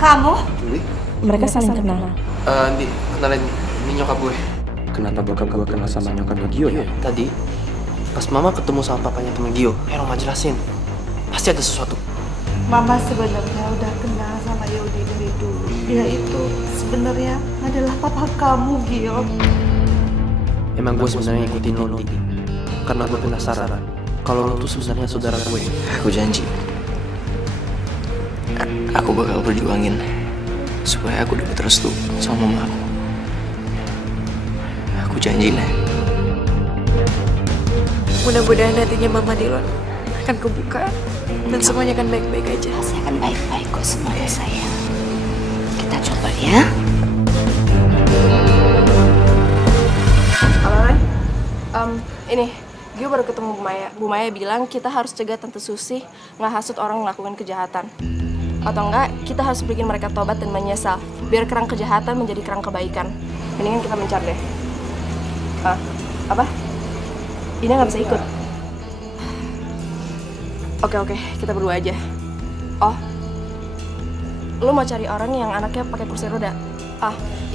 Kamu? Juli? Mereka saling kenal. Kenalin, ini nyokap gue. Kenapa bokap gue kenal sama nyokapnya Gio ya? Tadi, pas mama ketemu sama papanya temen Gio, Roma jelasin. Pasti ada sesuatu. Mama sebenarnya udah kenal sama Yodi dari dulu. Dia itu sebenarnya adalah papa kamu, Gio. Emang gue sebenarnya ikutin lo, Di. Karena gue penasaran. Kalau lo tuh sebenarnya saudara gue. Aku janji. Aku bakal berjuangin supaya aku dapat restu sama mama aku. Aku janji, Nek. Mudah-mudahan hatinya Mama Dilon akan kebuka dan semuanya akan baik-baik aja. Pasti akan baik-baik kok semuanya, sayang. Kita coba ya. Halo, Ren. Ini, Gio baru ketemu Bu Maya. Bu Maya bilang kita harus cegah Tante Susi ngehasut orang melakukan kejahatan. Atau enggak, kita harus bikin mereka tobat dan menyesal. Biar kerang kejahatan menjadi kerang kebaikan. Mendingan kita mencar deh. Apa? Ina nggak bisa ikut. Oke, kita berdua aja. Oh, lu mau cari orang yang anaknya pakai kursi roda?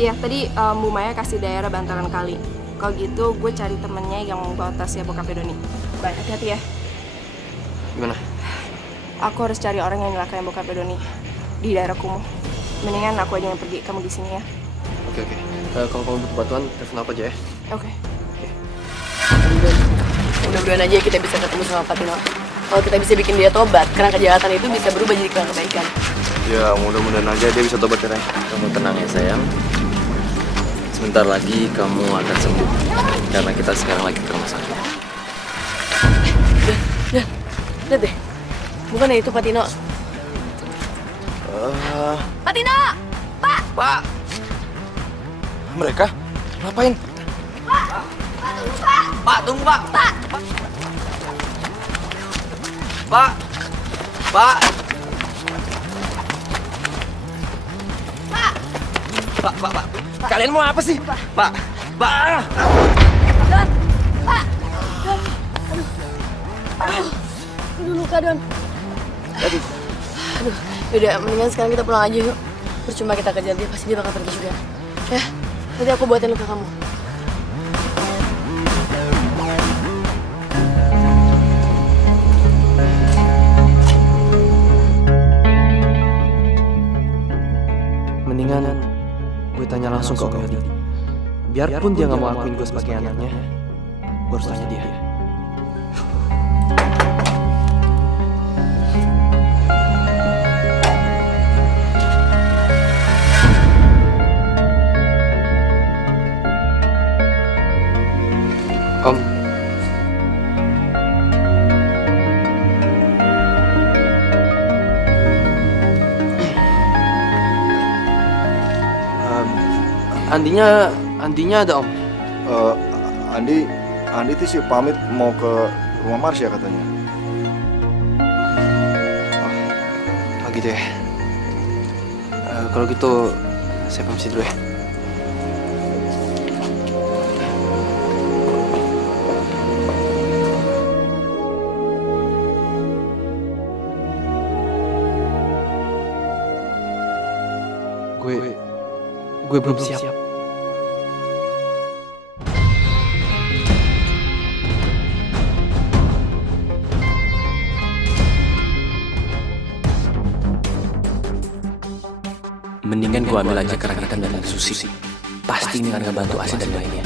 Iya, tadi Bu Maya kasih daerah bantaran kali. Kalau gitu, gue cari temennya yang bawa tasnya bokapnya Doni. Baik, hati-hati ya. Gimana? Aku harus cari orang yang nyelakain bokapnya Doni di daerah kumuh. Mendingan aku aja yang pergi, kamu di sini ya. Oke. Kalau kamu butuh bantuan, telepon apa aja ya. Oke. Mudah-mudahan aja kita bisa ketemu sama Patino. Kalau kita bisa bikin dia tobat, kerang kejahatan itu bisa berubah jadi kerang kebaikan. Ya mudah-mudahan aja dia bisa tobat ya. Kamu tenang ya, sayang. Sebentar lagi kamu akan sembuh. Karena kita sekarang lagi ke rumah sakit. Lihat deh. Bukan ya itu Patino. Patino! Pak! Mereka? Ngapain? Pak, tunggu Pak! Pak! Pak! Pak! Kalian mau apa sih? Pak! Aduh, luka Don. Aduh, yaudah mendingan sekarang kita pulang aja yuk. Percuma kita kejar dia, pasti dia bakal pergi juga. Ya, nanti aku buatin luka kamu. Mendingan gue tanya langsung ke Om Yodi. Biarpun dia nggak mau akuin gue sebagai anaknya, gue harus tanya dia. Om, Andinya ada Om. Andi tuh sih pamit mau ke rumah Marsha katanya. Oh gitu ya. Kalau gitu saya permisi dulu ya. Gue belum siap. Mendingan gua ambil aja keragitan dari Susi. Pasti ini akan ngebantu Asin dan lainnya.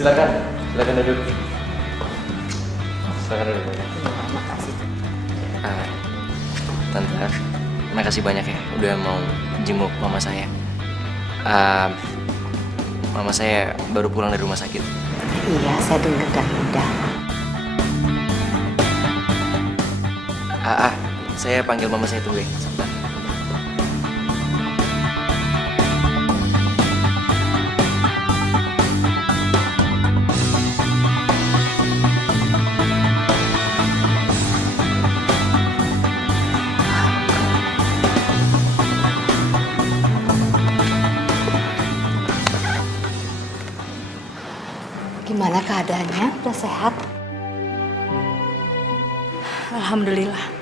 Silakan duduk. Silakan duduk. Makasih. Tante, makasih banyak ya udah mau jenguk mama saya. Mama saya baru pulang dari rumah sakit. Iya, saya dengar dari Indah. Saya panggil mama saya tunggu ya, sebentar. Gimana keadaannya? Udah sehat? Alhamdulillah.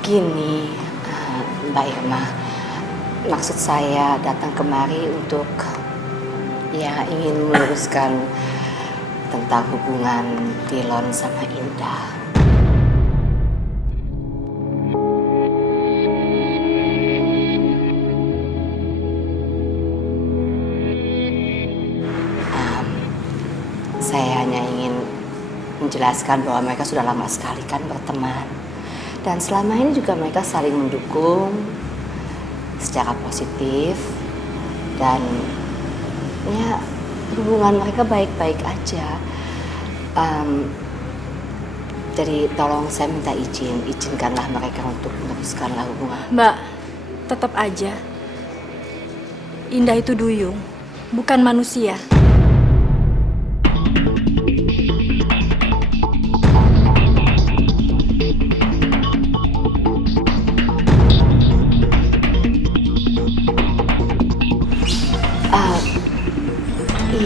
Gini, Mbak Irma, maksud saya datang kemari untuk ya ingin meluruskan tentang hubungan Dilon sama Indah. Saya hanya ingin menjelaskan bahwa mereka sudah lama sekali kan berteman. Dan selama ini juga mereka saling mendukung secara positif. Dan ya hubungan mereka baik-baik aja. Jadi tolong saya minta izinkanlah mereka untuk meneruskanlah hubungan. Mbak, tetap aja. Indah itu duyung, bukan manusia.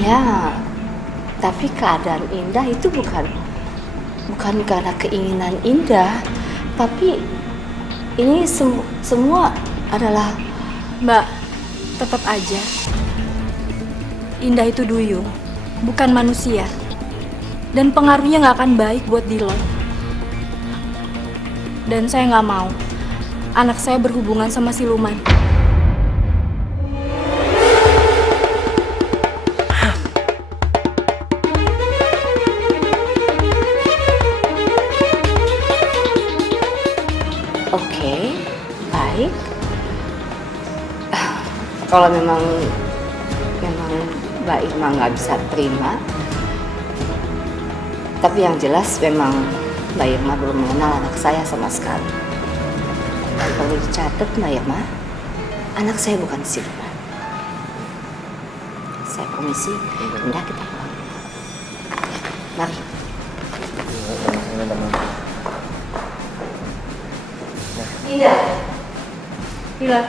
Iya, tapi keadaan Indah itu bukan karena keinginan Indah, tapi ini semua adalah... Mbak, tetap aja. Indah itu duyung, bukan manusia. Dan pengaruhnya nggak akan baik buat Dilon. Dan saya nggak mau anak saya berhubungan sama siluman. Oke, baik. Kalau memang Mbak Irma nggak bisa terima, tapi yang jelas memang Mbak Irma belum mengenal anak saya sama sekali. Dan perlu dicatat Mbak Irma, anak saya bukan siluman. Saya permisi, Indah kita pulang. Mari. Indah. Gila.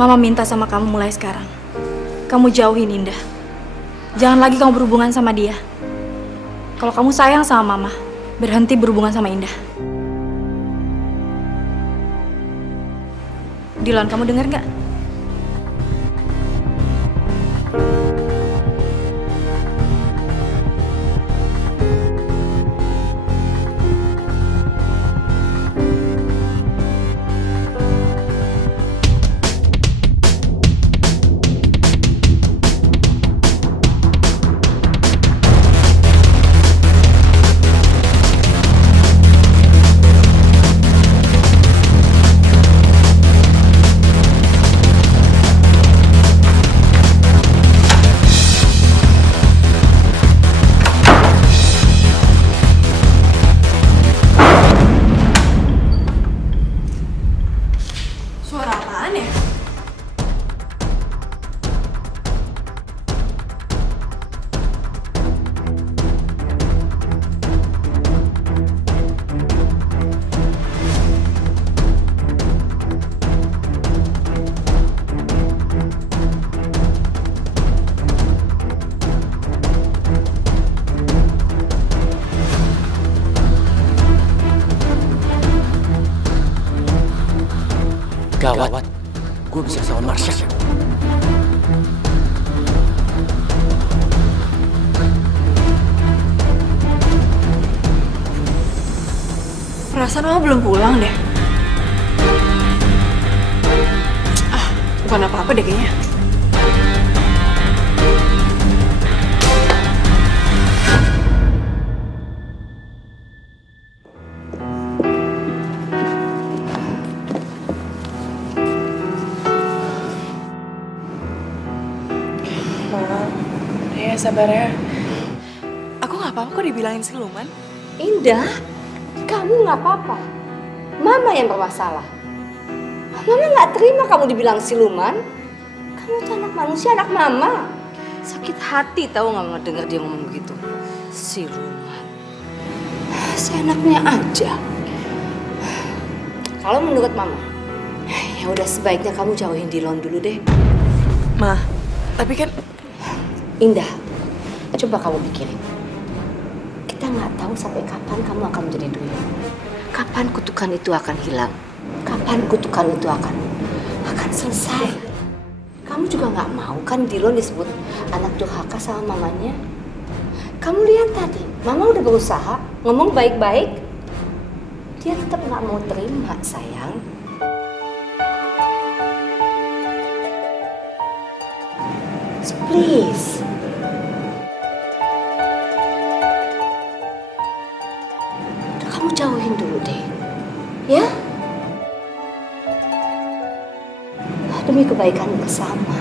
Mama minta sama kamu mulai sekarang. Kamu jauhin Indah. Jangan lagi kamu berhubungan sama dia. Kalau kamu sayang sama Mama, berhenti berhubungan sama Indah. Dilon, kamu dengar nggak? Suara apaan ya? Gawat, gue bisa lawan Marsha. Perasaan Mama belum pulang deh. Bukan apa-apa deh kayaknya. Ya sabar ya. Aku nggak apa-apa kok dibilangin siluman. Indah, kamu nggak apa-apa. Mama yang bermasalah. Mama nggak terima kamu dibilang siluman. Kamu tuh anak manusia, anak mama. Sakit hati tahu nggak Mama dengar dia ngomong begitu. Siluman. Seenaknya aja. Kalau menurut Mama, ya udah sebaiknya kamu jauhin Dilon dulu deh. Ma, tapi kan Indah, coba kamu pikirin. Kita nggak tahu sampai kapan kamu akan menjadi duyung. Kapan kutukan itu akan hilang? Kapan kutukan itu akan selesai? Kamu juga nggak mau kan Dilon disebut anak durhaka sama mamanya? Kamu lihat tadi, Mama udah berusaha ngomong baik-baik. Dia tetap nggak mau terima, sayang. So, please. Kamu jauhin dulu deh, ya? Demi kebaikan bersama.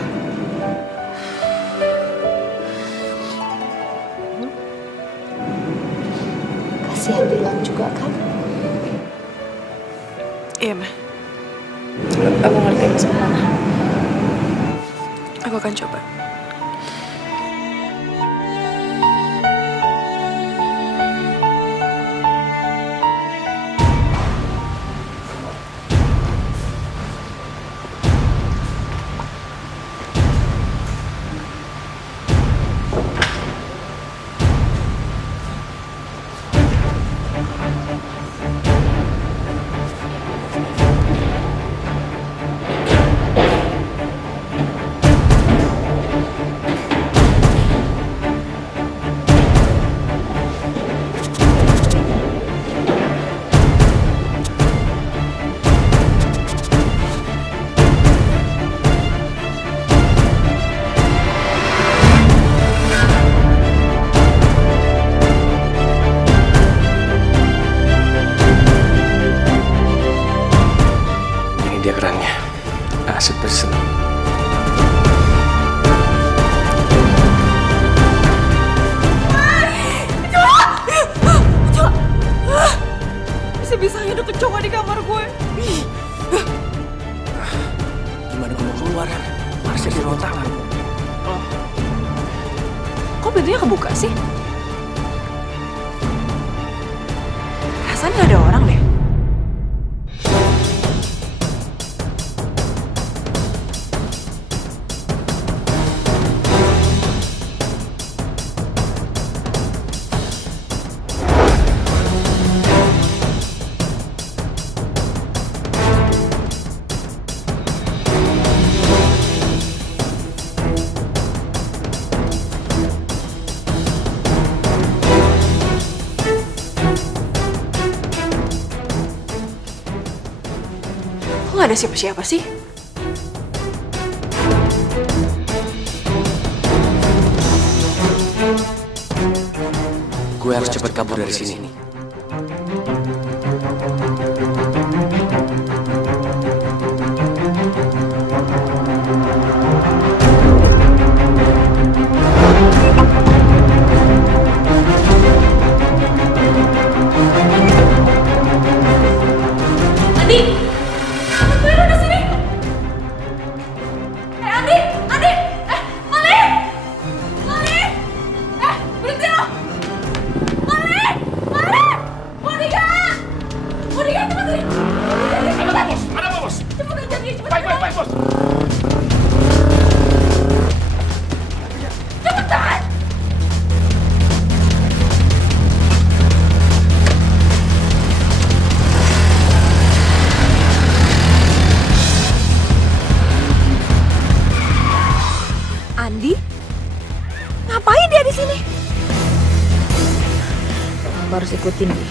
Kasihan Dilon juga kan? iya, Ma. Aku ngerti maksud Mama. Aku akan coba. Dia kerannya. Acid person. Bisa-bisanya ada kecoa di kamar gue. Gimana gue mau keluar? Marsha di ruang tamu. Kok pintunya kebuka sih? Rasanya nggak ada orang deh. Kok nggak ada siapa-siapa sih? Gue harus cepat kabur dari sini. Andi? Ngapain dia di sini? Aku harus ikutin dia.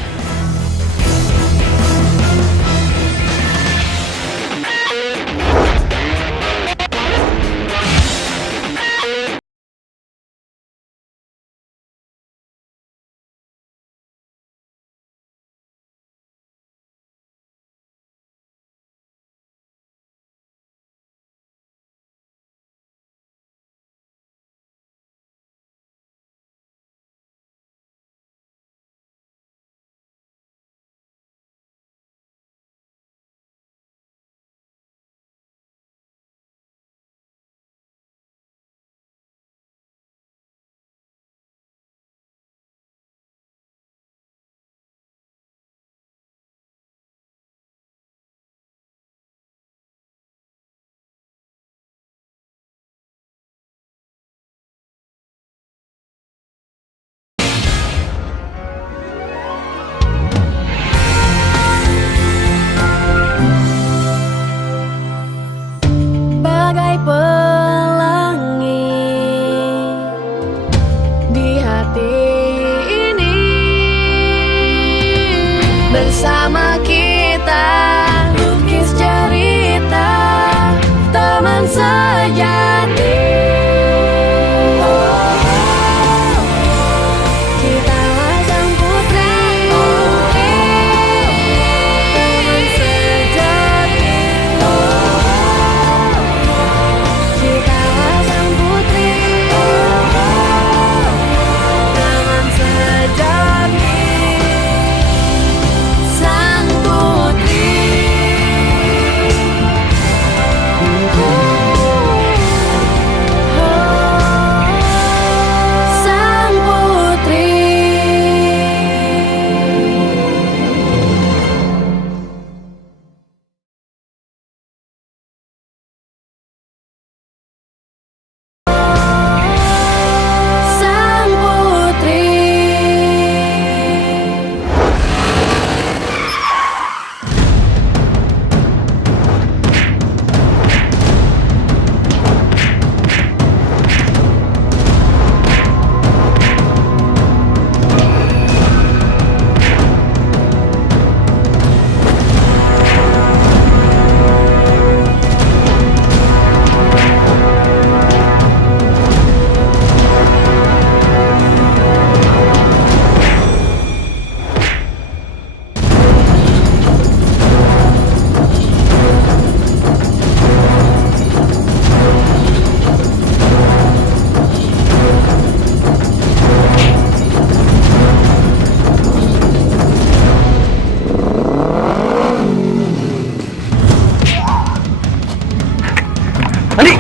Andi!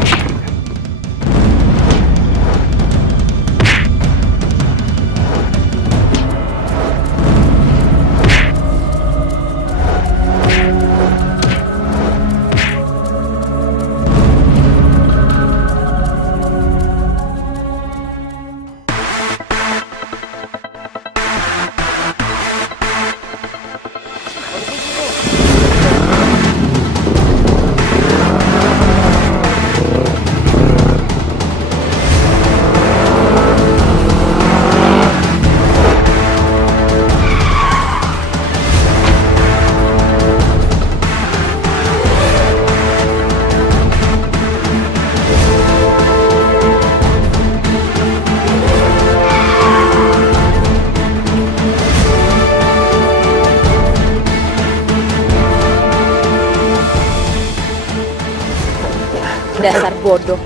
Dasar bodoh.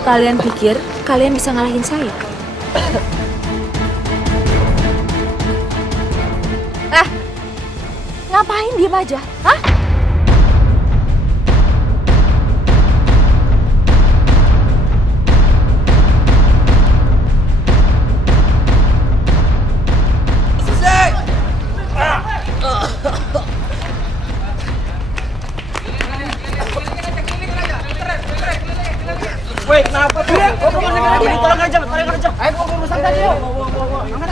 Kalian pikir kalian bisa ngalahin saya? Ngapain diem aja? Hah? Woi, kenapa tuh? Tolong aja, tolong aja. Ayo, bawa santai yuk. Angkat.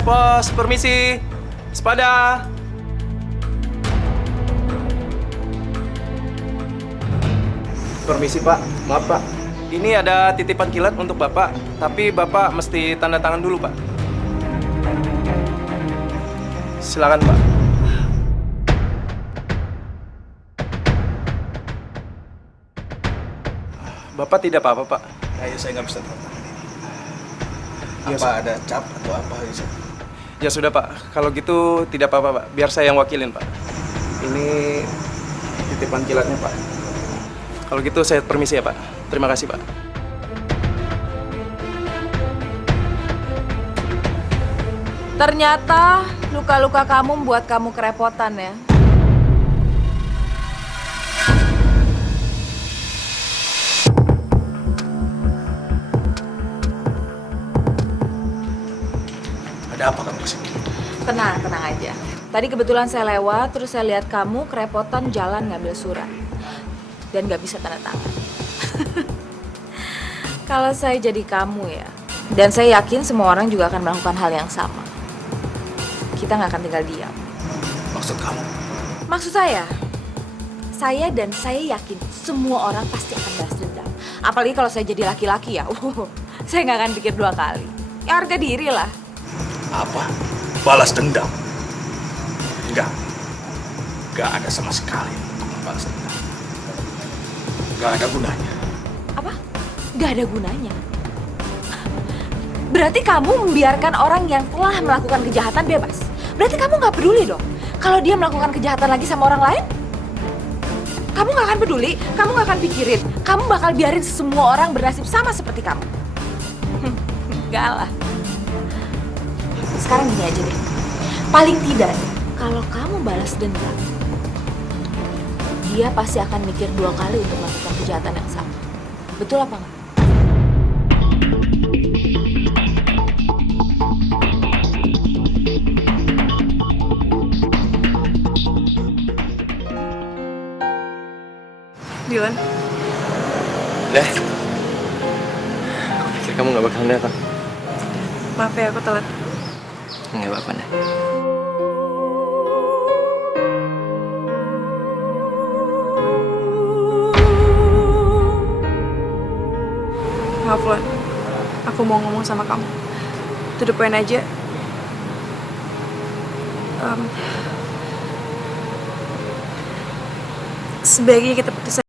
Bos, permisi. Sepada. Permisi, Pak. Maaf, Pak. Ini ada titipan kilat untuk Bapak, tapi Bapak mesti tanda tangan dulu, Pak. Silakan, Pak. Bapak tidak apa-apa, Pak. Ayo, saya nggak bisa tanda tangan ini. Apa ada cap atau apa gitu? Ya sudah, Pak. Kalau gitu tidak apa-apa, Pak. Biar saya yang wakilin, Pak. Ini titipan kilatnya, Pak. Kalau gitu saya permisi ya, Pak. Terima kasih, Pak. Ternyata luka-luka kamu membuat kamu kerepotan ya. Ada apa kamu kesini? Tenang aja. Tadi kebetulan saya lewat, terus saya lihat kamu kerepotan jalan ngambil surat. Dan nggak bisa tanda tangan. Kalau saya jadi kamu ya, dan saya yakin semua orang juga akan melakukan hal yang sama. Kita nggak akan tinggal diam. Maksud kamu? Maksud saya dan saya yakin semua orang pasti akan balas dendam. Apalagi kalau saya jadi laki-laki ya, saya nggak akan pikir dua kali. Ya harga diri lah. Apa? Balas dendam? Enggak. Enggak ada sama sekali untuk membalas dendam. Enggak ada gunanya. Apa? Nggak ada gunanya? Berarti kamu membiarkan orang yang telah melakukan kejahatan bebas? Berarti kamu nggak peduli dong kalau dia melakukan kejahatan lagi sama orang lain? Kamu nggak akan peduli, kamu nggak akan pikirin, kamu bakal biarin semua orang bernasib sama seperti kamu? Enggak lah. Sekarang gini aja deh, paling tidak kalau kamu balas dendam, dia pasti akan mikir dua kali untuk melakukan kejahatan yang sama. Betul apa nggak? Dylan, Deh. Aku pikir kamu gak bakalan datang. maaf ya aku telat. Nggak apa-apa, Nek. Maaf Lan, aku mau ngomong sama kamu. To the point aja. Sebaiknya kita putus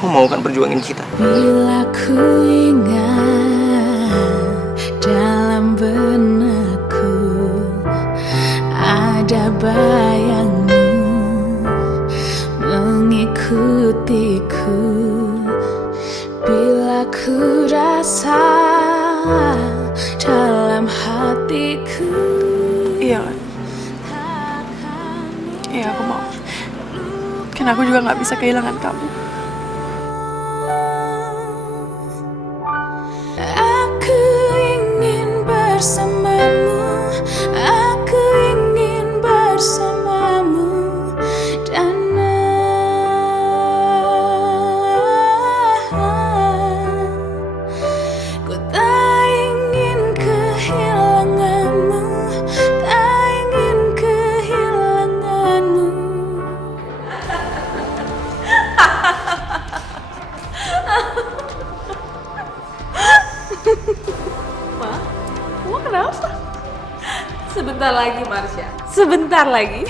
Kamu mau kan perjuangin kita? Bila ku ingat dalam benakku ada bayangmu mengikutiku. Bila ku rasa dalam hatiku. Iya kan? Iya, aku mau. Kan aku juga gak bisa kehilangan kamu. Aku ingin bersamamu, aku ingin bersamamu, dan ku tak ingin kehilanganmu, tak ingin kehilanganmu. Ma, kamu kenapa? Sebentar lagi, Marsha. Sebentar lagi.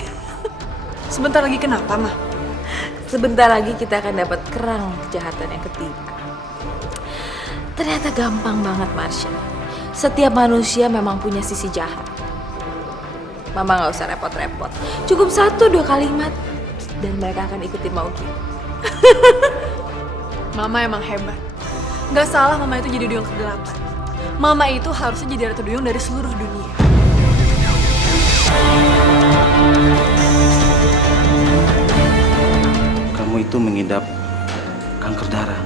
Sebentar lagi kenapa, Ma? Sebentar lagi kita akan dapat kerang kejahatan yang ketiga. Ternyata gampang banget, Marsha. Setiap manusia memang punya sisi jahat. Mama gak usah repot-repot. Cukup 1-2 kalimat dan mereka akan ikutin mau kita. Mama emang hebat. Gak salah Mama itu jadi duyung ke-8. Mama itu harusnya jadi ratu duyung dari seluruh dunia. Kamu itu mengidap kanker darah.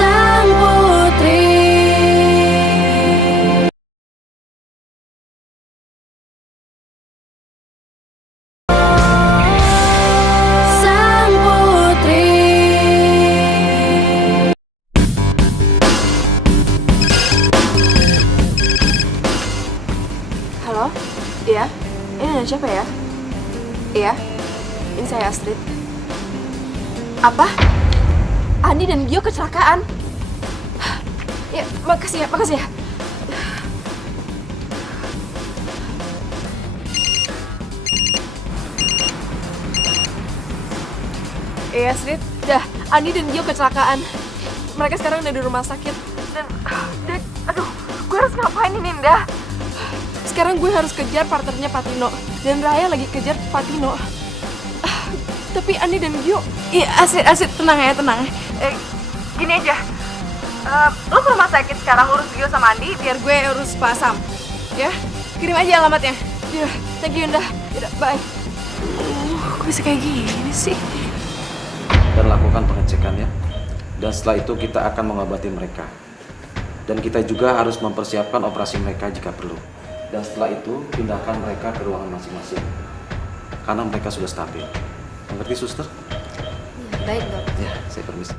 Sang putri. Sang putri. Halo? Iya? Ini ada siapa ya? Iya? Ini saya Astrid. Apa? Andi dan Gio kecelakaan? Ya, makasih ya, makasih ya. Iya, Astrid. Dah, Andi dan Gio kecelakaan. Mereka sekarang udah di rumah sakit. Dan, aduh, gue harus ngapain ini, Indah? Sekarang gue harus kejar partnernya Patino. Dan Raya lagi kejar Patino. Tapi Andi dan Gio... Iya, Astrid, tenang ya, tenang. Gini aja. Lo ke rumah sakit sekarang urus Gio sama Andi, biar gue urus Pak Sam. Ya, kirim aja alamatnya. Ya, thank you, Indah. Yaudah, bye. Kok bisa kayak gini sih? Dan lakukan pengecekan ya. Dan setelah itu kita akan mengobati mereka. Dan kita juga harus mempersiapkan operasi mereka jika perlu. Dan setelah itu pindahkan mereka ke ruangan masing-masing. Karena mereka sudah stabil. Mengerti, suster? Baik, Dok. Ya, saya permisi.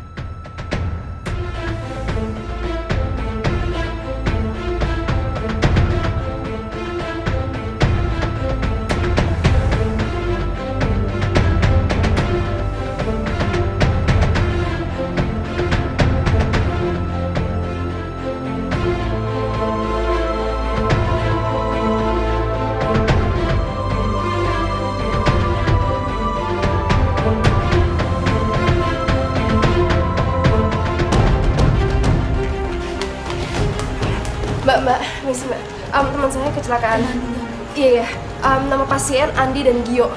Mbak, misi Mbak. Teman saya kecelakaan. Iya, ya. Nama pasien Andi dan Gio.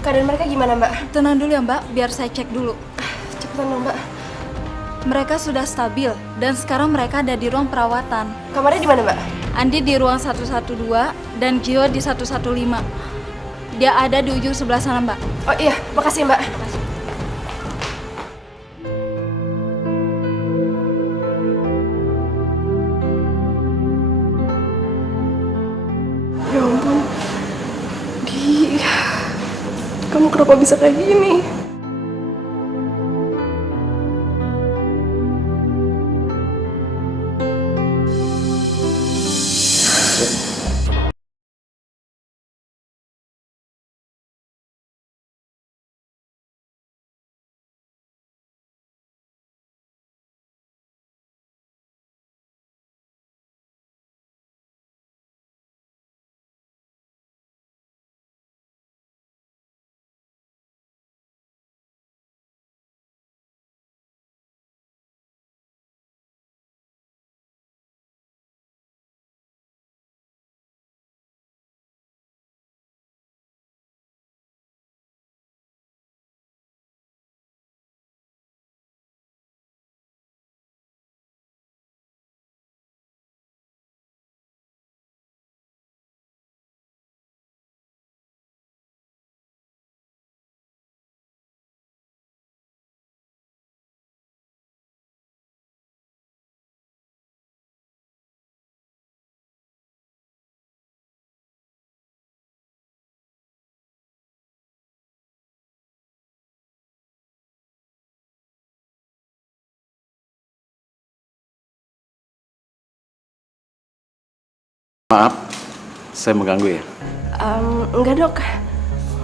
Keadaan mereka gimana, Mbak? Tenang dulu ya Mbak, biar saya cek dulu. Cepetan dong, Mbak. Mereka sudah stabil dan sekarang mereka ada di ruang perawatan. Kamarnya di mana, Mbak? Andi di ruang 112 dan Gio di 115. Dia ada di ujung sebelah sana, Mbak. Oh iya, makasih, Mbak. Ya ampun. Kamu kenapa bisa kayak gini? Maaf, saya mengganggu ya. Enggak dok.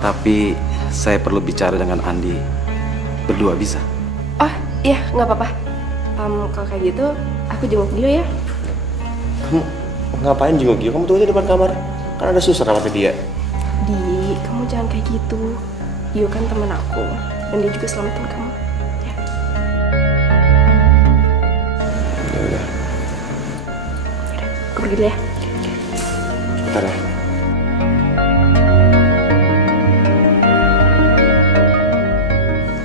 Tapi saya perlu bicara dengan Andi. Berdua bisa? Oh iya, nggak apa-apa. Kalau kayak gitu, aku jenguk dia ya. Kamu ngapain jenguk dia? Kamu tunggu di depan kamar. Kan ada suster sama dia. Di, kamu jangan kayak gitu. Dio kan teman aku, dan dia juga selamatin kamu. Ya. Ya udah. Aku pergi dulu ya. Bentar ya.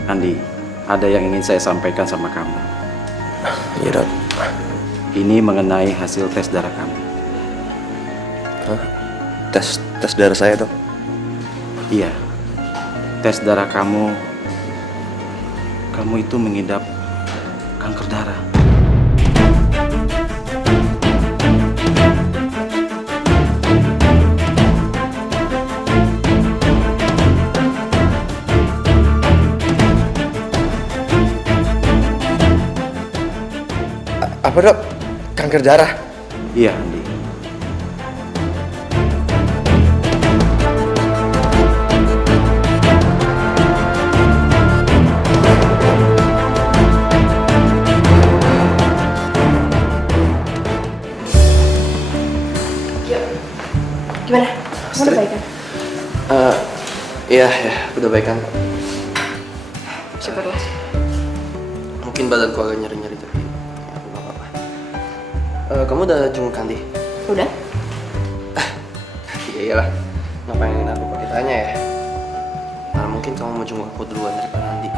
Andi, ada yang ingin saya sampaikan sama kamu. Iya, Dok. Ini mengenai hasil tes darah kamu. Hah? Tes darah saya, Dok? Iya. Tes darah kamu itu mengidap kanker darah. Apa, Dok? Kanker darah? Iya, Andi. Gimana? Kamu udah baik kan? Iya, udah baik kan. Syukurlah. Mungkin badanku agak nyeri-nyeri tapi ya, nggak apa-apa. Kamu udah jenguk Andi? Udah? Iya iyalah. Ngapain aku pakai tanya ya? Karena mungkin kamu mau jenguk aku duluan daripada Andi.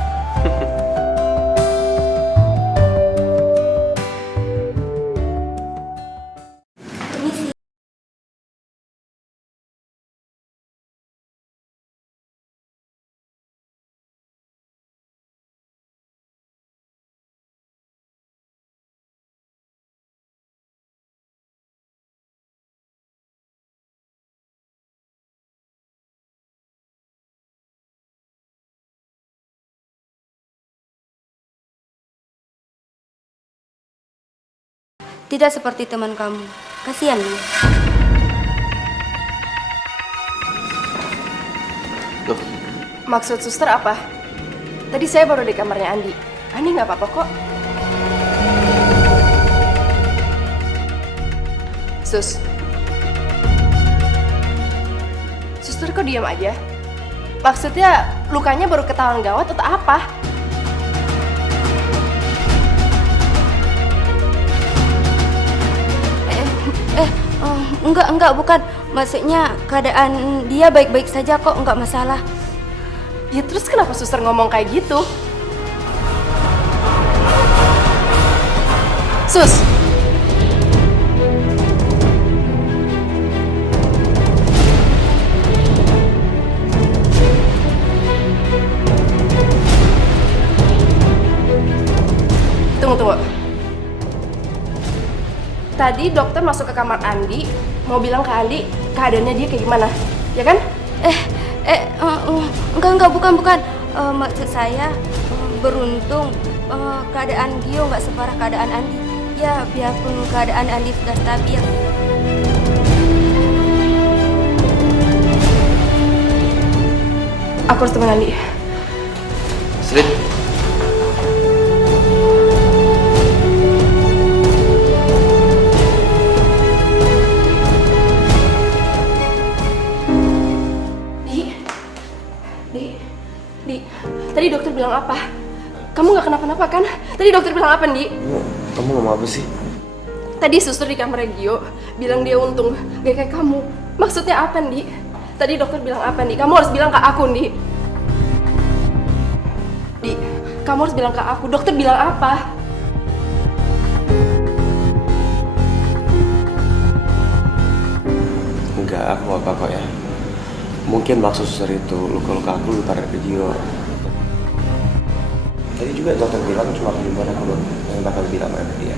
Tidak seperti teman kamu. Kasihan dia. Loh, Maksud suster apa? Tadi saya baru di kamarnya Andi. Andi nggak apa-apa kok. Sus. Suster kok diam aja? Maksudnya lukanya baru ketahuan gawat atau apa? Enggak, bukan. Maksudnya keadaan dia baik-baik saja kok, enggak masalah. Ya terus kenapa suster ngomong kayak gitu? Sus! Tunggu. Tadi dokter masuk ke kamar Andi, mau bilang ke Andi keadaannya dia kayak gimana, ya kan? Enggak, bukan. Maksud saya beruntung keadaan Gio nggak separah keadaan Andi. Ya, biarpun keadaan Andi sudah stabil. Aku harus temen Andi. Srit. Tadi dokter bilang apa? Kamu nggak kenapa-napa kan? Tadi dokter bilang apa, Ndi? Kamu ngomong apa sih? Tadi suster di kamar Gio bilang dia untung gak kayak kamu. Maksudnya apa, Ndi? Tadi dokter bilang apa, Ndi? Kamu harus bilang ke aku, Ndi. Ndi, kamu harus bilang ke aku. Dokter bilang apa? Enggak, aku gak apa-apa ya. Mungkin maksud suster itu luka-luka aku luka dari Gio. Tadi juga dokter bilang cuma penyembuhan aku dong yang bakal bilang sama dia.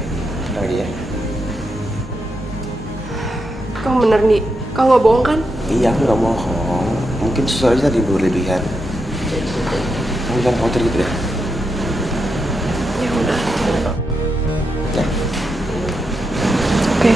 Tenang dia. Kamu bener, Ndi? Kamu gak bohong kan? Iya, aku gak bohong. Mungkin suster aja tadi berlebihan. Kamu jangan khawatir gitu deh. Ya udah. Ya. Oke.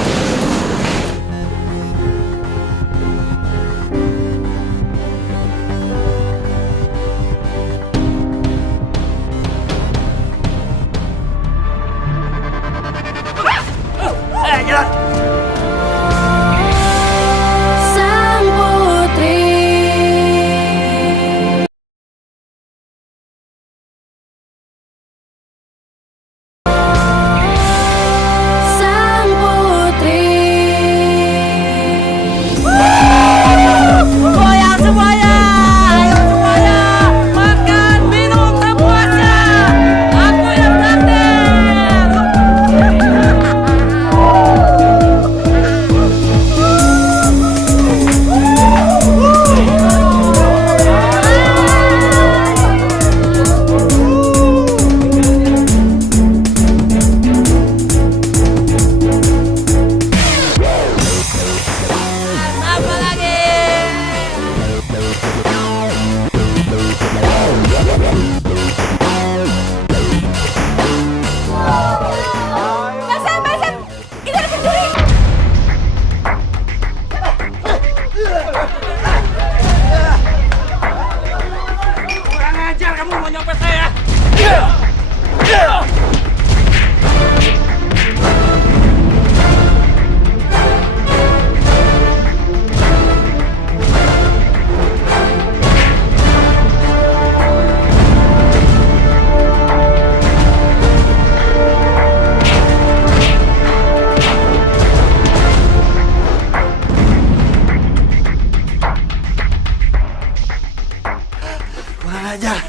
ajar.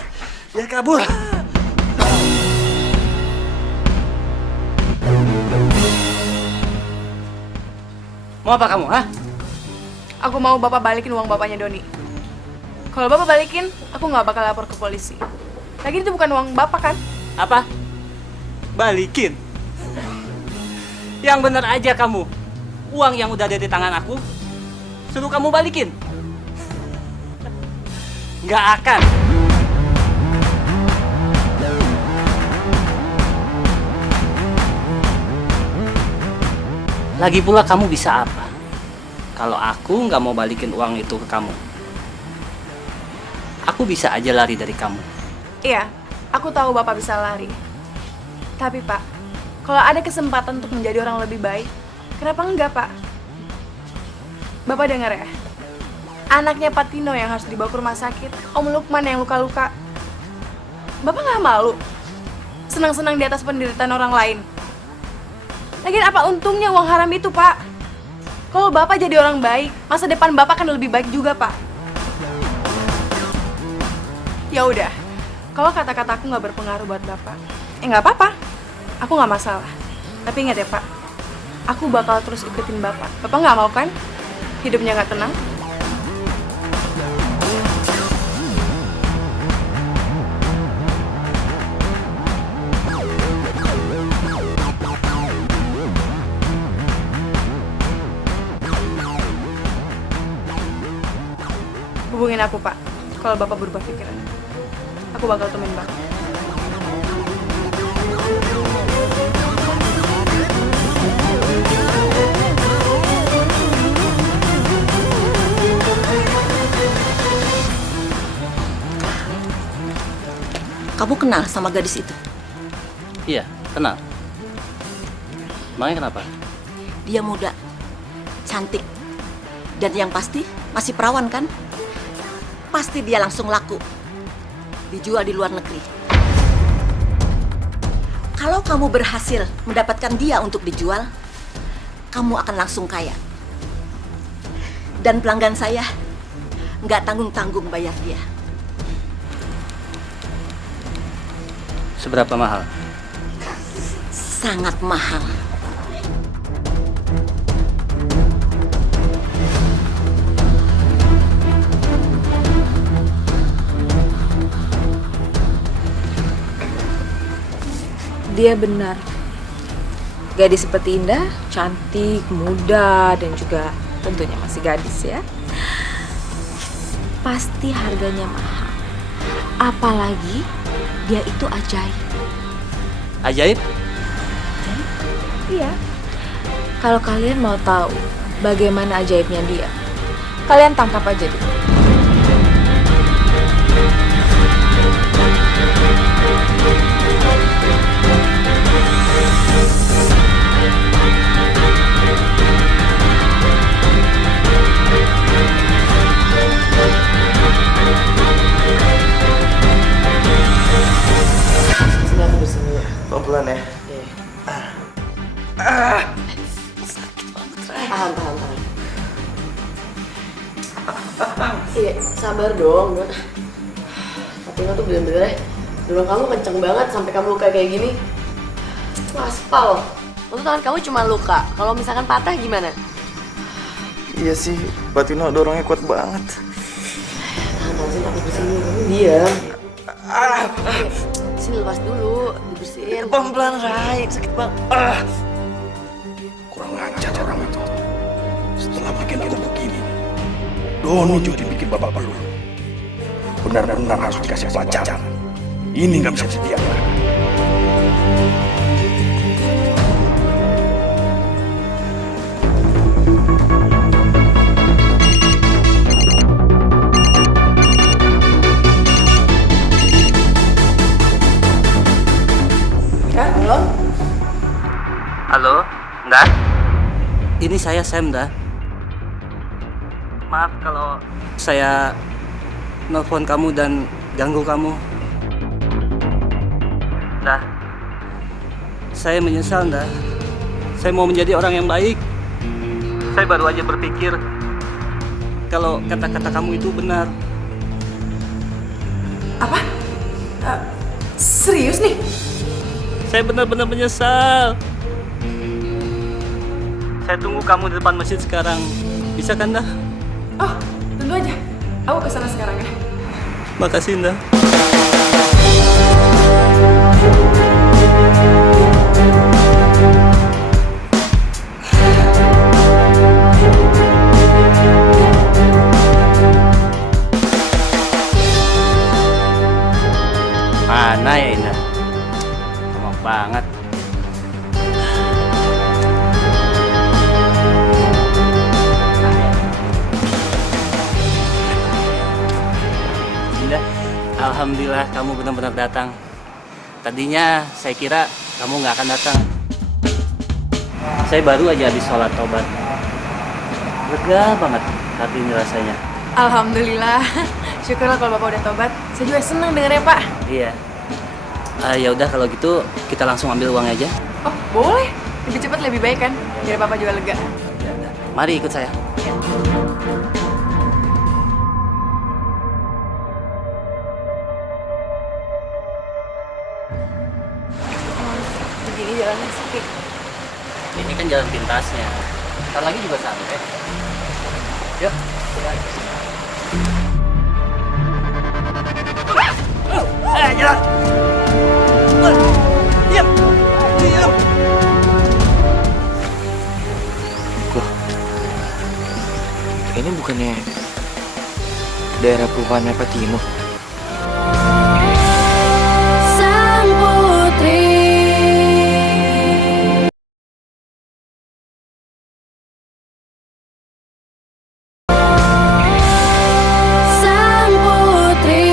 Dia kabur. Mau apa kamu, ha? Aku mau Bapak balikin uang bapaknya Doni. Kalau Bapak balikin, aku nggak bakal lapor ke polisi. Lagi itu bukan uang Bapak kan? Apa? Balikin? Yang bener aja kamu. Uang yang udah ada di tangan aku, suruh kamu balikin. Nggak akan. Lagi pula kamu bisa apa? Kalau aku nggak mau balikin uang itu ke kamu, aku bisa aja lari dari kamu. Iya, aku tahu Bapak bisa lari. Tapi Pak, kalau ada kesempatan untuk menjadi orang lebih baik, kenapa enggak Pak? Bapak dengar ya? Anaknya Pak Tino yang harus dibawa ke rumah sakit, Om Lukman yang luka-luka. Bapak nggak malu? Senang-senang di atas penderitaan orang lain. Lagian apa untungnya uang haram itu, Pak? Kalau Bapak jadi orang baik, masa depan Bapak akan lebih baik juga, Pak. Ya udah, kalau kata-kata aku nggak berpengaruh buat Bapak, nggak apa-apa. Aku nggak masalah. Tapi ingat ya, Pak, aku bakal terus ikutin Bapak. Bapak nggak mau kan? Hidupnya nggak tenang? Hubungin aku, Pak, kalau Bapak berubah pikiran. Aku bakal temenin Bapak. Kamu kenal sama gadis itu? Iya, kenal. Makanya kenapa? Dia muda, cantik, dan yang pasti masih perawan kan? Pasti dia langsung laku, dijual di luar negeri. Kalau kamu berhasil mendapatkan dia untuk dijual, kamu akan langsung kaya. Dan pelanggan saya nggak tanggung-tanggung bayar dia. Seberapa mahal? Sangat mahal. Dia benar. Gadis seperti Indah, cantik, muda, dan juga tentunya masih gadis ya. Pasti harganya mahal. Apalagi dia itu ajaib. Ajaib? Iya. Kalau kalian mau tahu bagaimana ajaibnya dia, kalian tangkap aja deh. Pelan ya. Sakit banget, Ray. Tahan. Iya, sabar dong. Fatima tuh bener-bener dorong kamu kenceng banget sampai kamu luka kayak gini. Itu aspal. Untuk tangan kamu cuma luka. Kalau misalkan patah gimana? Iya sih, Patino dorongnya kuat banget. Tahan sih, aku bersihin dulu. Diam. Sini lepas dulu, dibersihin. Pelan-pelan, Ray. Sakit banget. Kurang ajar orang itu. Setelah bikin kita begini, Doni juga bikin babak belur. Benar-benar harus dikasih pelajaran. Ini nggak bisa dibiarkan. Halo? Halo, Nda? Ini saya Sam, Nda. Maaf kalau saya nelfon kamu dan ganggu kamu. Nda, saya menyesal, Nda. Saya mau menjadi orang yang baik. Saya baru aja berpikir kalau kata-kata kamu itu benar. Apa? Serius nih? Saya benar-benar menyesal. Saya tunggu kamu di depan masjid sekarang. Bisa kan, Dah? Oh, tentu aja. Aku kesana sekarang ya. Makasih, Dah. Mana ya Indah? Lama banget. Indah, alhamdulillah kamu benar-benar datang. Tadinya saya kira kamu nggak akan datang. Saya baru aja habis sholat tobat. Lega banget hati ini rasanya. Alhamdulillah. Syukurlah kalau Bapak udah tobat. Saya juga senang dengarnya, Pak. Iya. Ya udah kalau gitu kita langsung ambil uangnya aja. Oh, boleh. Lebih cepat lebih baik kan? Biar Bapak juga lega. Mari ikut saya. Begini jalannya sepi. Ini kan jalan pintasnya. Ntar lagi juga sampai. Yuk. Jalan. Diam. Diam. Loh, ini bukannya daerah perumahan Patino? Sang putri. Sang putri.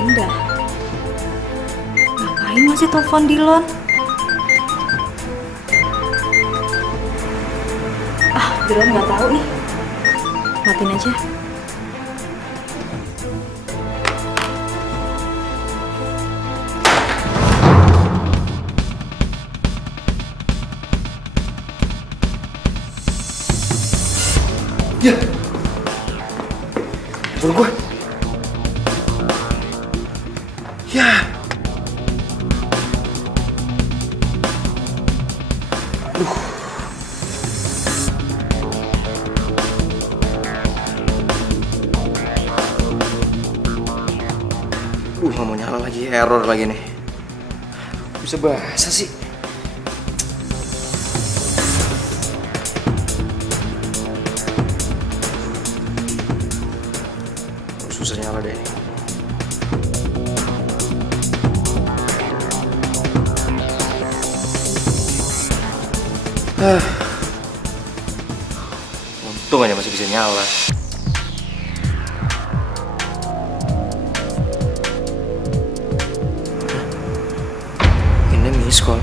Indah. Ngapain masih telepon Dilon? Dilon nggak tahu nih. Matiin aja. Ya. Telepon gue. Ya. Nggak mau nyala lagi, error lagi nih. Bisa bahasa sih. Susah nyala deh. Untung aja masih bisa nyala. Ini miss call.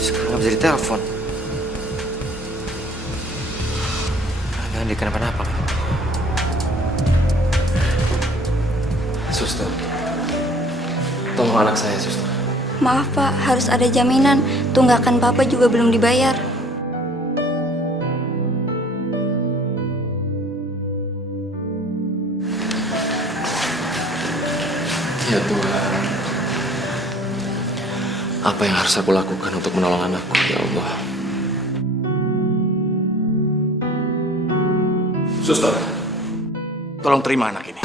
Sekarang nggak bisa ditelepon. Jangan dia kenapa-napa kan? Suster, tolong anak saya, suster. Maaf Pak, harus ada jaminan. Tunggakan Bapak juga belum dibayar. Ya Tuhan, apa yang harus aku lakukan untuk menolong anakku, ya Allah? Suster, tolong terima anak ini.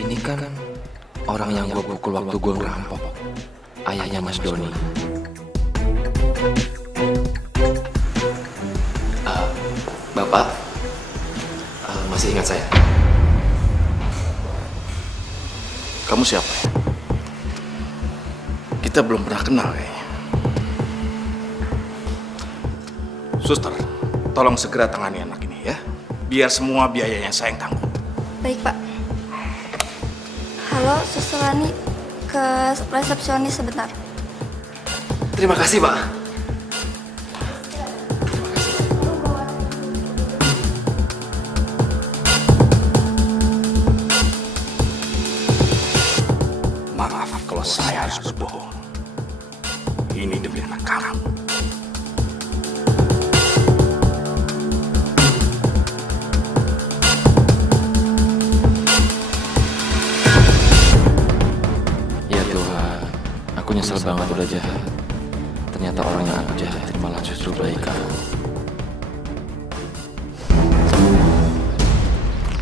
Ini kan orang yang gue pukul waktu gue ngerampok. Ayahnya Mas Doni. Bapak, masih ingat saya? Kamu siapa ya? Kita belum pernah kenal kayaknya. Suster, tolong segera tangani anak ini ya. Biar semua biayanya saya yang tanggung. Baik, Pak. Halo, Suster Lani. Ke resepsionis sebentar. Terima kasih, Pak. Maaf kalau saya harus berbohong. Ini demi anak kamu. Ya Tuhan, aku nyesel banget udah jahat. Ternyata orang yang aku jahatin malah justru baik aku.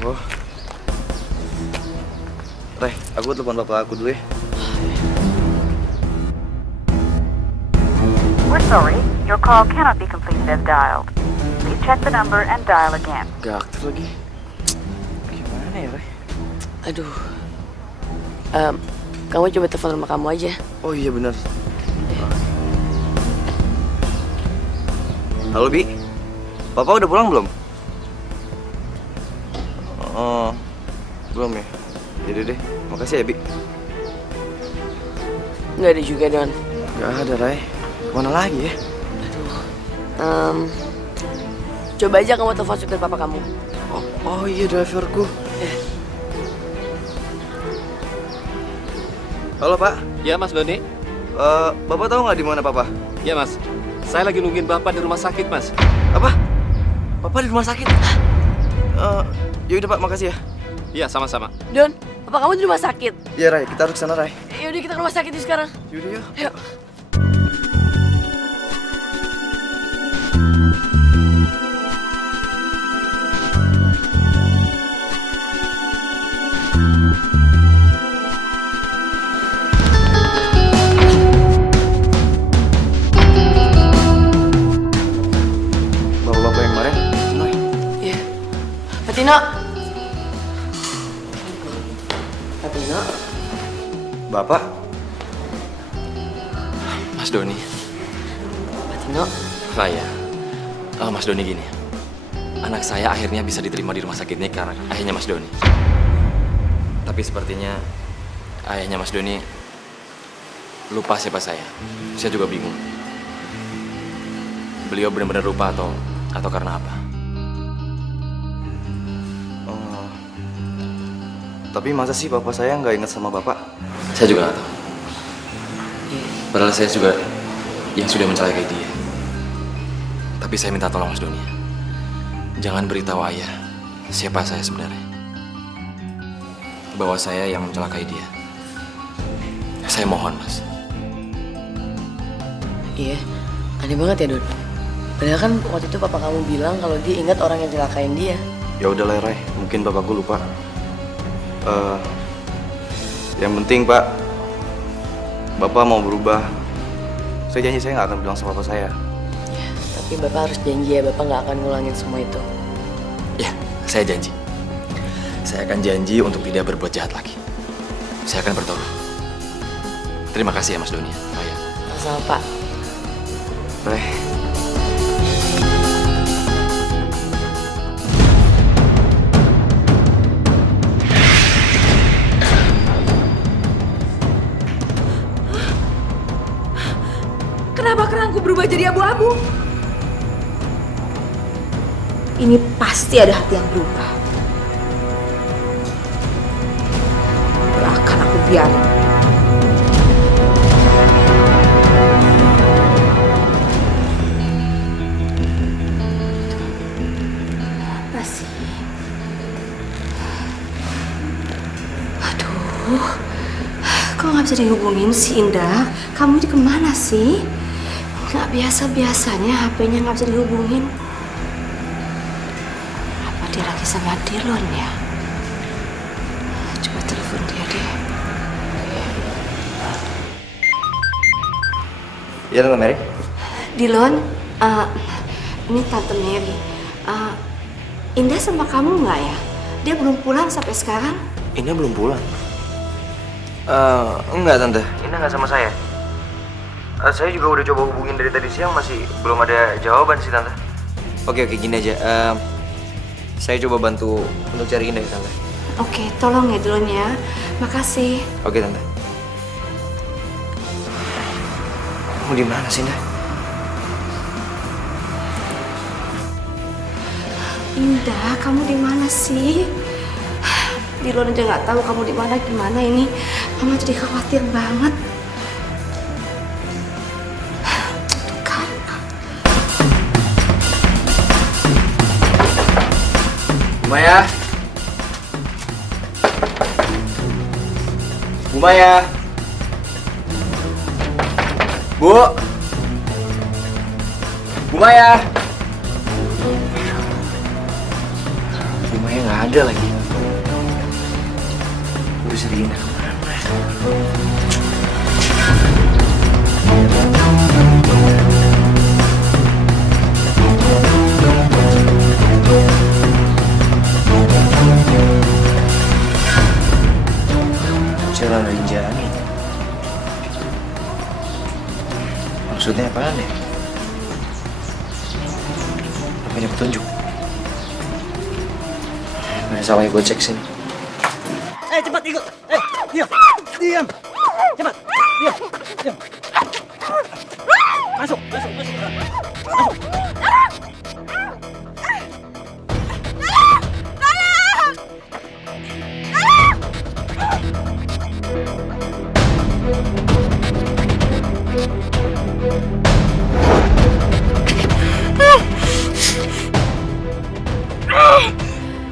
Oh. Reh, aku telepon bapak aku dulu ya. We're sorry, your call cannot be completed as dialed. Please check the number and dial again. Gak aktif lagi. Gimana ya, Reh? Aduh. Kamu coba telepon rumah kamu aja. Oh iya benar. Halo Bi, Papa udah pulang belum? Oh, belum ya? Yaudah deh, makasih ya Bi. Nggak ada juga, Don. Gak ada, Ray. Kemana lagi ya? Coba aja kamu telepon supir papa kamu. Oh iya, driverku. Halo Pak. Ya Mas Doni. Bapak tahu nggak di mana Papa? Ya Mas. Saya lagi nungguin Bapak di rumah sakit Mas. Apa? Papa di rumah sakit? Ya udah Pak, makasih ya. Iya sama-sama. Don, papa kamu di rumah sakit. Iya Ray, kita harus ke sana Ray. Yaudah kita ke rumah sakit yuk sekarang. Yaudah yuk. Yuk. Bapak-bapak yang kemarin, Cinoy. Iya. Patino. Patino. Bapak? Mas Doni. Patino. Raya. Mas Doni gini. Anak saya akhirnya bisa diterima di rumah sakit ini karena ayahnya Mas Doni. Tapi sepertinya ayahnya Mas Doni lupa siapa saya. Saya juga bingung. Beliau benar-benar lupa atau karena apa? Tapi masa sih bapak saya nggak ingat sama bapak? Saya juga nggak tahu. Padahal saya juga yang sudah mencelakai dia. Tapi saya minta tolong Mas Doni. Jangan beritahu ayah siapa saya sebenarnya. Bahwa saya yang mencelakai dia. Saya mohon, Mas. Iya, aneh banget ya, Don. Padahal kan waktu itu papa kamu bilang kalau dia ingat orang yang celakain dia. Ya udah lah Ray, mungkin bapakku lupa. Yang penting Pak, Bapak mau berubah. Saya janji saya nggak akan bilang sama bapak saya. Ya, tapi bapak harus janji ya, bapak nggak akan ngulangin semua itu. Ya, saya janji. Saya akan janji untuk tidak berbuat jahat lagi. Saya akan bertobat. Terima kasih ya Mas Doni. Ayah. Sama Pak. Ray. Kenapa kerangku berubah jadi abu-abu? Ini pasti ada hati yang berubah. Gak akan aku biarin. Apa sih? Aduh, kok nggak bisa dihubungin sih Indah? Kamu di kemana sih? Nggak biasa-biasanya HP-nya nggak bisa dihubungin. Apa dia lagi sama Dilon ya? Coba telepon dia deh. Iya, Tante Mary. Dilon, ini Tante Mary. Indah sama kamu nggak ya? Dia belum pulang sampai sekarang? Indah belum pulang. Enggak tante, Indah nggak sama saya. Saya juga udah coba hubungin dari tadi siang, masih belum ada jawaban sih tante. Oke, gini aja. Saya coba bantu untuk cari Indah ya tante. Oke, tolong ya Drone ya. Makasih. Oke tante. Kamu di mana sih Indah? Indah, kamu di mana sih? Drone aja nggak tahu kamu di mana, gimana ini? Mama jadi khawatir banget. Tuh kan. Maya. Bu Maya. Bu. Bu Maya. Bu Maya nggak ada lagi. Udah sering kemana? Jalan Rinjani. Maksudnya apaan ya? Punya petunjuk. Ada salah gue cek sini. Cepat ikut. Diam. Diam. Cepat. Diam. Masuk.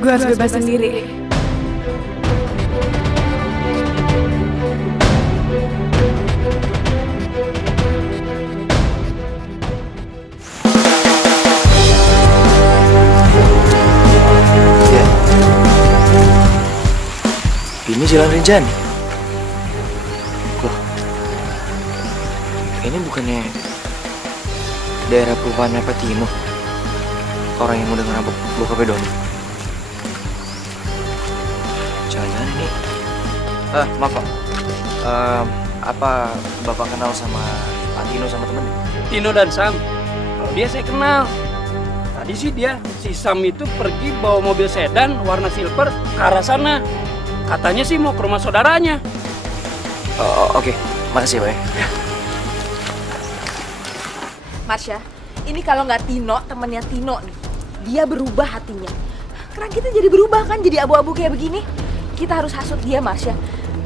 Gue harus bebas sendiri. Ini Jalan Rinjani. Loh, ini bukannya daerah perumahannya Pak Tino? Orang yang udah ngerampok bokapnya Doni. Jangan-jangan ini... maaf Pak. Apa Bapak kenal sama Pak Tino sama temennya? Tino dan Sam, dia saya kenal. Tadi sih si Sam itu pergi bawa mobil sedan warna silver ke arah sana. Katanya sih mau ke rumah saudaranya. Oke. Makasih Pak. Marsha, ini kalau nggak Tino, temennya Tino nih, dia berubah hatinya. Kerang kita jadi berubah kan, jadi abu-abu kayak begini. Kita harus hasut dia, Marsha.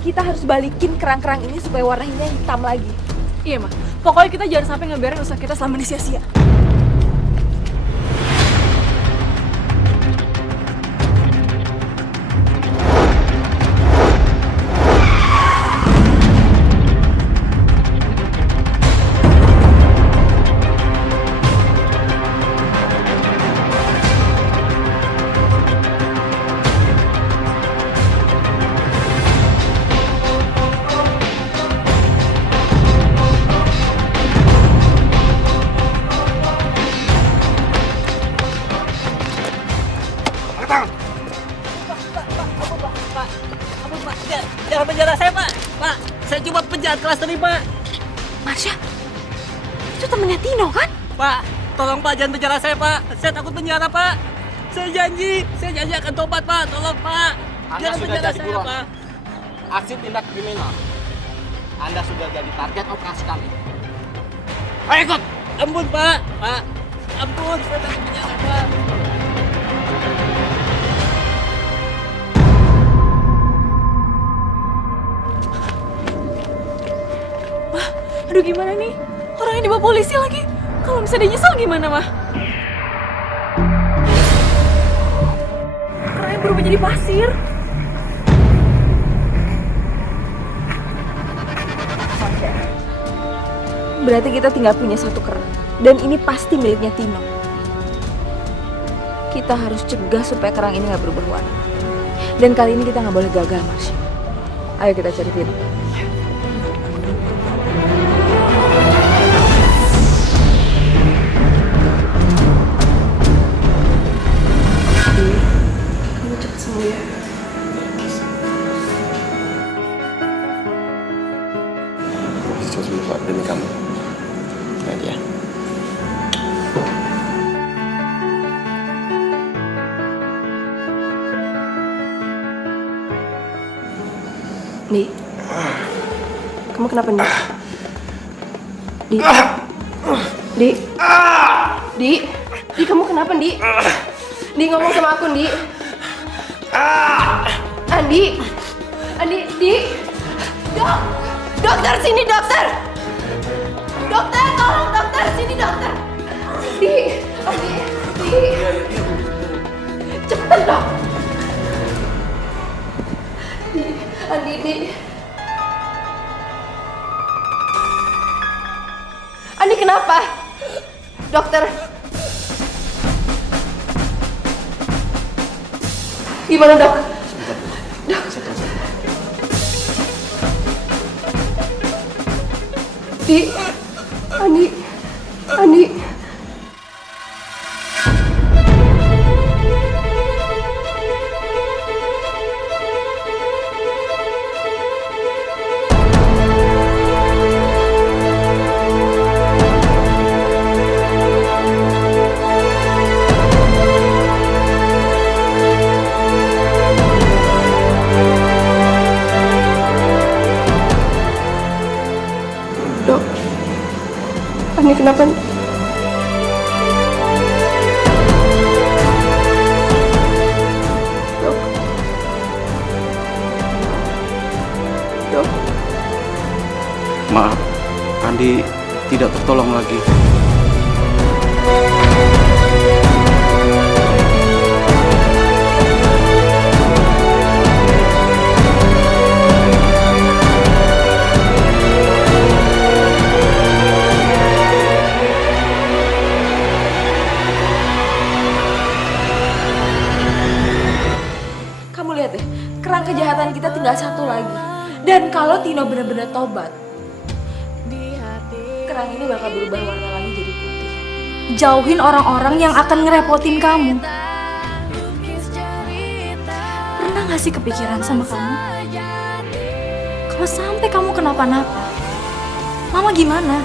Kita harus balikin kerang-kerang ini supaya warnanya hitam lagi. Iya, Ma. Pokoknya kita jangan sampai ngebiarin usaha kita selama ini sia-sia. Jangan penjara saya, Pak. Pak, saya cuma penjahat kelas 3, Pak. Marsha, itu temennya Tino kan? Pak, tolong Pak, jangan penjara saya, Pak. Saya takut penjara, Pak. Saya janji akan tobat, Pak. Tolong, Pak. Jangan penjara saya, Pak. Aksi tindak kriminal. Anda sudah jadi target operasi kami. Ayo ikut. Ampun, Pak. Pak, ampun. Saya takut penjara, Pak. Aduh gimana nih? Orangnya dibawa polisi lagi. Kalau misalnya dia nyesel gimana, Mah? Orangnya berubah jadi pasir. Berarti kita tinggal punya satu kerang. Dan ini pasti miliknya Tino. Kita harus cegah supaya kerang ini nggak berubah warna. Dan kali ini kita nggak boleh gagal, Marsha. Ayo kita cari Tino. Di, kamu kenapa, Di? Di, kamu kenapa, Di? Di, ngomong sama aku, Di. Andi, Di. Dokter, sini, dokter. Dokter, tolong, dokter, sini, dokter. Di. Cepetan, dok. Di. Andi, kenapa? Dokter. Gimana, dok? Dok. Andi. Dok, Andi kenapa? Dok. Maaf, Andi tidak tertolong lagi. Kamu lihat deh, kerang kejahatan kita tinggal satu lagi. Dan kalau Tino benar-benar tobat, kerang ini bakal berubah warna lagi jadi putih. Jauhin orang-orang yang akan ngerepotin kamu. Pernah gak sih kepikiran sama kamu? Kalau sampai kamu kenapa-napa, Mama gimana?